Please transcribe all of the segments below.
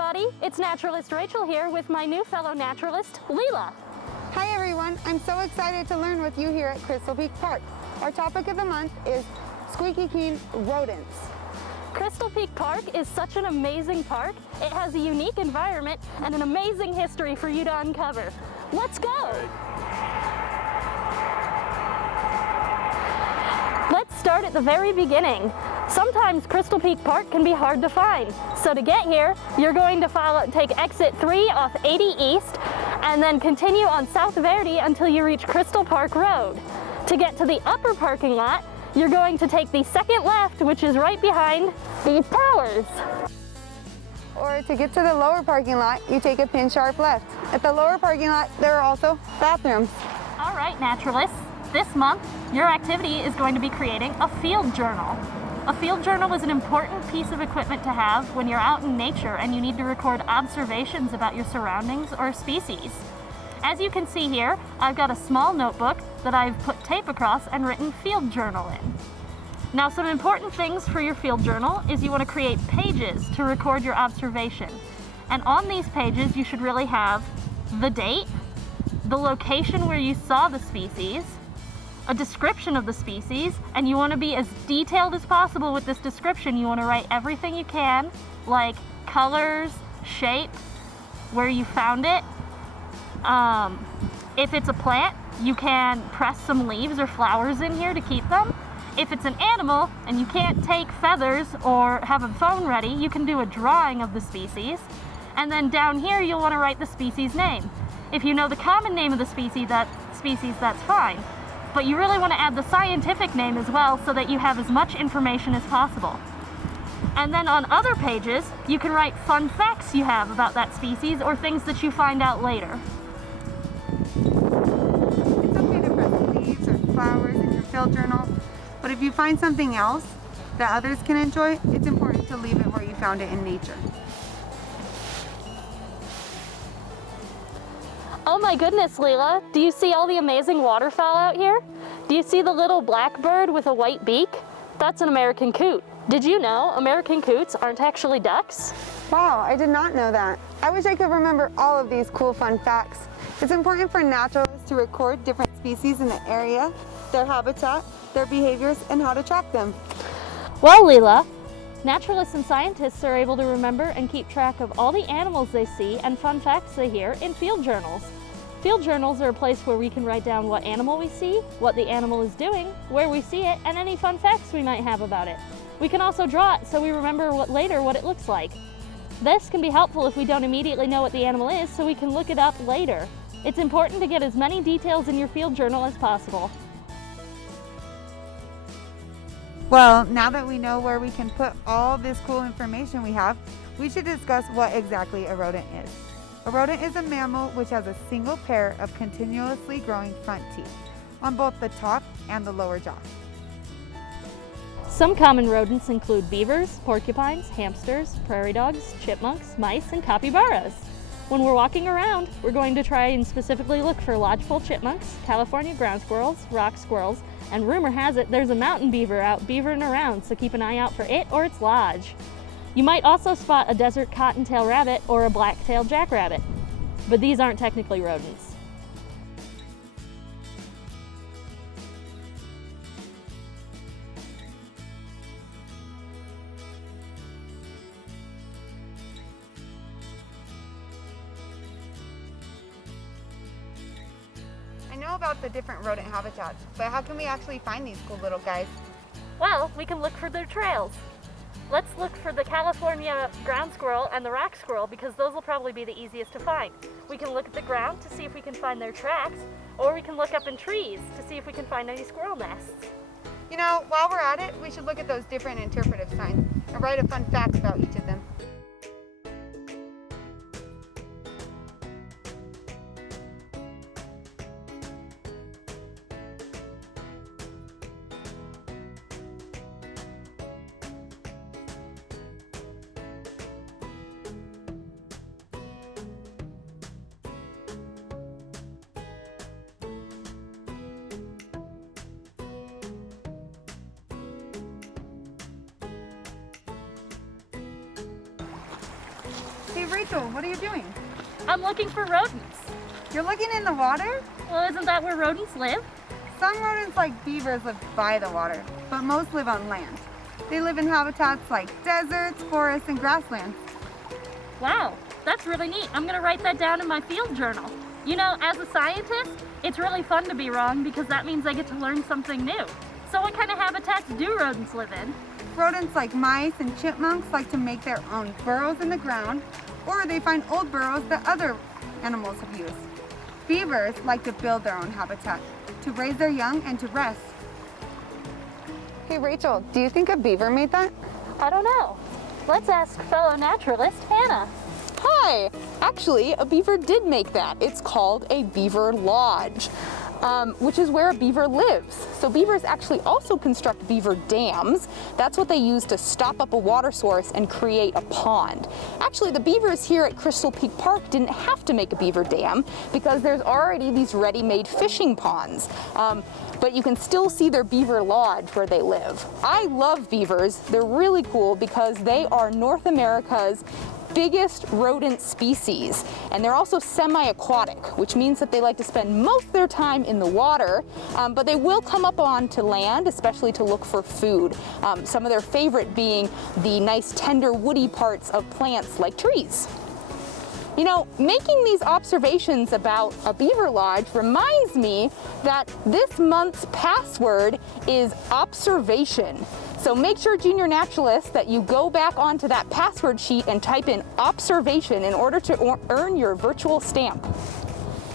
everybody, it's Naturalist Rachel here with my new fellow naturalist, Leela. Hi everyone, I'm so excited to learn with you here at Crystal Peak Park. Our topic of the month is squeaky clean rodents. Crystal Peak Park is such an amazing park. It has a unique environment and an amazing history for you to uncover. Let's go! Let's start at the very beginning. Sometimes Crystal Peak Park can be hard to find. So to get here, you're going to take exit 3 off 80 East and then continue on South Verdi until you reach Crystal Park Road. To get to the upper parking lot, you're going to take the second left, which is right behind these towers. Or to get to the lower parking lot, you take a pin sharp left. At the lower parking lot, there are also bathrooms. All right, naturalists. This month, your activity is going to be creating a field journal. A field journal is an important piece of equipment to have when you're out in nature and you need to record observations about your surroundings or species. As you can see here, I've got a small notebook that I've put tape across and written field journal in. Now, some important things for your field journal is you want to create pages to record your observation. And on these pages, you should really have the date, the location where you saw the species, a description of the species, and you want to be as detailed as possible with this description. You want to write everything you can, like colors, shape, where you found it. If it's a plant, you can press some leaves or flowers in here to keep them. If it's an animal and you can't take feathers or have a phone ready, you can do a drawing of the species. And then down here, you'll want to write the species name. If you know the common name of the species, that's fine. But you really want to add the scientific name as well so that you have as much information as possible. And then on other pages, you can write fun facts you have about that species or things that you find out later. It's okay to press leaves or flowers in your field journal, but if you find something else that others can enjoy, it's important to leave it where you found it in nature. Oh my goodness, Leela, do you see all the amazing waterfowl out here? Do you see the little blackbird with a white beak? That's an American coot. Did you know American coots aren't actually ducks? Wow, I did not know that. I wish I could remember all of these cool fun facts. It's important for naturalists to record different species in the area, their habitat, their behaviors, and how to track them. Well, Leela, naturalists and scientists are able to remember and keep track of all the animals they see and fun facts they hear in field journals. Field journals are a place where we can write down what animal we see, what the animal is doing, where we see it, and any fun facts we might have about it. We can also draw it so we remember later what it looks like. This can be helpful if we don't immediately know what the animal is, so we can look it up later. It's important to get as many details in your field journal as possible. Well, now that we know where we can put all this cool information we have, we should discuss what exactly a rodent is. A rodent is a mammal which has a single pair of continuously growing front teeth on both the top and the lower jaw. Some common rodents include beavers, porcupines, hamsters, prairie dogs, chipmunks, mice, and capybaras. When we're walking around, we're going to try and specifically look for lodgepole chipmunks, California ground squirrels, rock squirrels, and rumor has it there's a mountain beaver out beavering around, so keep an eye out for it or its lodge. You might also spot a desert cottontail rabbit or a black-tailed jackrabbit, but these aren't technically rodents. I know about the different rodent habitats, but how can we actually find these cool little guys? Well, we can look for their trails. Let's look for the California ground squirrel and the rock squirrel because those will probably be the easiest to find. We can look at the ground to see if we can find their tracks, or we can look up in trees to see if we can find any squirrel nests. You know, while we're at it, we should look at those different interpretive signs and write a fun fact about each of them. Rachel, what are you doing? I'm looking for rodents. You're looking in the water? Well, isn't that where rodents live? Some rodents like beavers live by the water, but most live on land. They live in habitats like deserts, forests, and grasslands. Wow, that's really neat. I'm gonna write that down in my field journal. You know, as a scientist, it's really fun to be wrong because that means I get to learn something new. So what kind of habitats do rodents live in? Rodents like mice and chipmunks like to make their own burrows in the ground, or they find old burrows that other animals have used. Beavers like to build their own habitat, to raise their young and to rest. Hey Rachel, do you think a beaver made that? I don't know. Let's ask fellow naturalist Hannah. Hi! Actually, a beaver did make that. It's called a beaver lodge, which is where a beaver lives. So beavers actually also construct beaver dams. That's what they use to stop up a water source and create a pond. Actually, the beavers here at Crystal Peak Park didn't have to make a beaver dam because there's already these ready-made fishing ponds. But you can still see their beaver lodge where they live. I love beavers. They're really cool because they are North America's biggest rodent species, and they're also semi-aquatic, which means that they like to spend most of their time in the water, but they will come up onto land, especially to look for food. Some of their favorite being the nice tender woody parts of plants like trees. You know, making these observations about a beaver lodge reminds me that this month's password is observation. So make sure, junior naturalists, that you go back onto that password sheet and type in observation in order to earn your virtual stamp.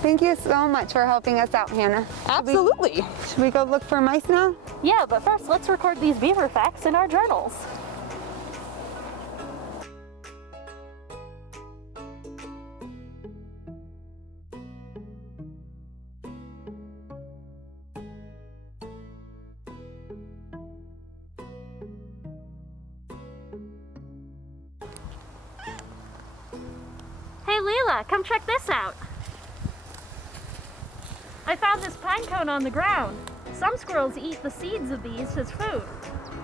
Thank you so much for helping us out, Hannah. Absolutely. Should we go look for mice now? Yeah, but first let's record these beaver facts in our journals. Hey Leela, come check this out. I found this pine cone on the ground. Some squirrels eat the seeds of these as food.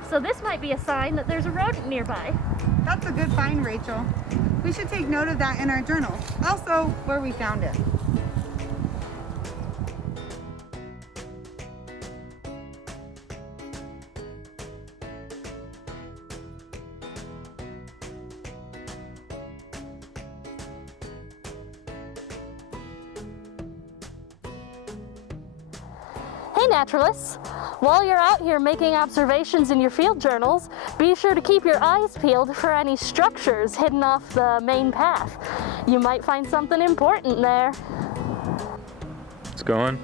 So this might be a sign that there's a rodent nearby. That's a good find, Rachel. We should take note of that in our journal. Also, where we found it. Hey naturalists! While you're out here making observations in your field journals, be sure to keep your eyes peeled for any structures hidden off the main path. You might find something important there. It's going.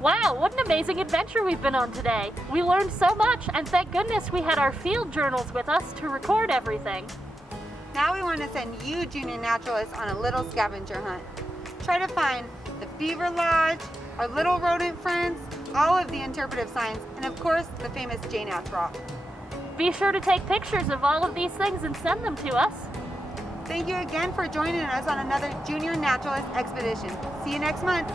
Wow, what an amazing adventure we've been on today. We learned so much, and thank goodness we had our field journals with us to record everything. Now we want to send you, junior naturalists, on a little scavenger hunt. Try to find the beaver lodge, our little rodent friends, all of the interpretive signs, and of course, the famous Jane Ath Rock. Be sure to take pictures of all of these things and send them to us. Thank you again for joining us on another Junior Naturalist Expedition. See you next month.